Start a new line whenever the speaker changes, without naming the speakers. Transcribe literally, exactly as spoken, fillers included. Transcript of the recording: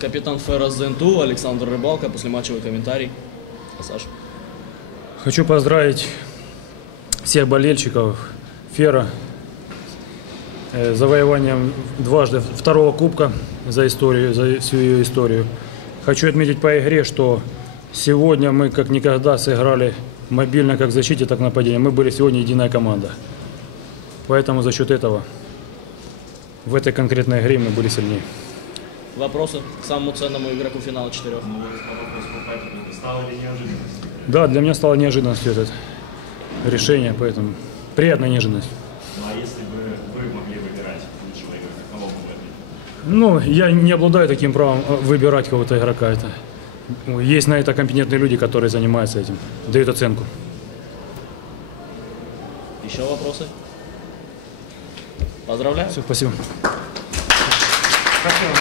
Капитан ФРС ЗНТУ Александр Рыбалко, послематчевый комментарий. Саша.
Хочу поздравить всех болельщиков Фера с завоеванием дважды второго кубка за историю, за всю ее историю. Хочу отметить по игре, что сегодня мы как никогда сыграли мобильно как в защите, так и в нападении. Мы были сегодня единая команда. Поэтому за счет этого в этой конкретной игре мы были сильнее.
Вопросы к самому ценному игроку финала четырех?
Стало ли неожиданностью?
Да, для меня стало неожиданностью это решение, поэтому приятная неожиданность.
Ну а если бы вы могли выбирать лучшего игрока, кого бы вы отметили?
Ну, я не обладаю таким правом выбирать кого-то игрока. Это. Есть на это компетентные люди, которые занимаются этим, дают оценку.
Еще вопросы? Поздравляю.
Все, спасибо.
Спасибо.